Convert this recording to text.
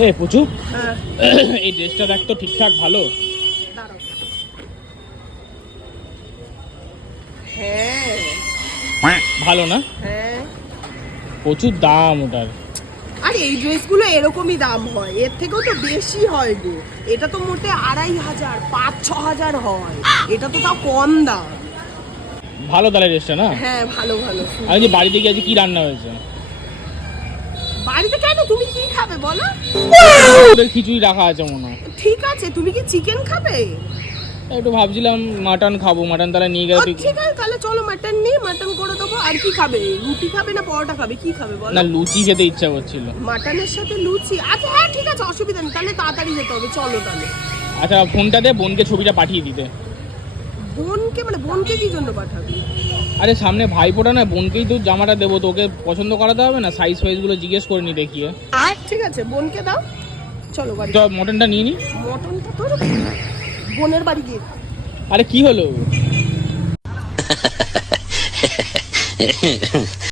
এ পুচু, হ্যাঁ এই ড্রেসটা দেখ তো ঠিকঠাক ভালো। দাঁড়াও। হ্যাঁ ভালো না? হ্যাঁ প্রচুর দাম ওটার। আর এই ড্রেসগুলো এরকমই দাম হয়, এর থেকেও তো বেশি হয় গো। এটা তো মোটে 2500, 5-6 হাজার হয়, এটা তো তাও কম দাম। ভালো তাহলে ড্রেসটা না? হ্যাঁ ভালো ভালো। আমি যে বাড়িতে গিয়ে আজকে কি রান্না হয়েছে? বাড়িতে কেন, তুমি কি খাবে বলো? ওদের খিচুড়ি রাখা আছে মনে হয়। ঠিক আছে, তুমি কি চিকেন খাবে? একটু ভাবছিলাম মাটন খাবো, মাটন তাহলে নিয়ে গেলে তুই। ঠিক আছে তাহলে চলো মাটন নিয়ে মাটন করে দেবো। আর কি খাবে, রুটি খাবে না পরোটা খাবে, কি খাবে বলো? না, লুচি খেতে ইচ্ছা করছিল। মাটনের সাথে লুচি, আচ্ছা হ্যাঁ ঠিক আছে, অসুবিধা নেই, তাহলে তাড়াতাড়ি যেতে হবে, চলো তাহলে। আচ্ছা ফোনটা দে, বোনকে ছবিটা পাঠিয়ে দিতে। বোনকে মানে বোনকে কি জন্য পাঠাবি? আরে সামনে ভাইফোঁটা না, বোনকেই তো জামাটা দেবো, তোকে পছন্দ করাতে হবে না? সাইজ ফাইজগুলো জিজ্ঞেস করে নি দেখিয়ে। ঠিক আছে বোনকে দাও, চলো বাড়ি। তো মটনটা নিয়ে নি। মটনটা তোর বোনের বাড়ি গিয়ে খা। আরে কি হলো?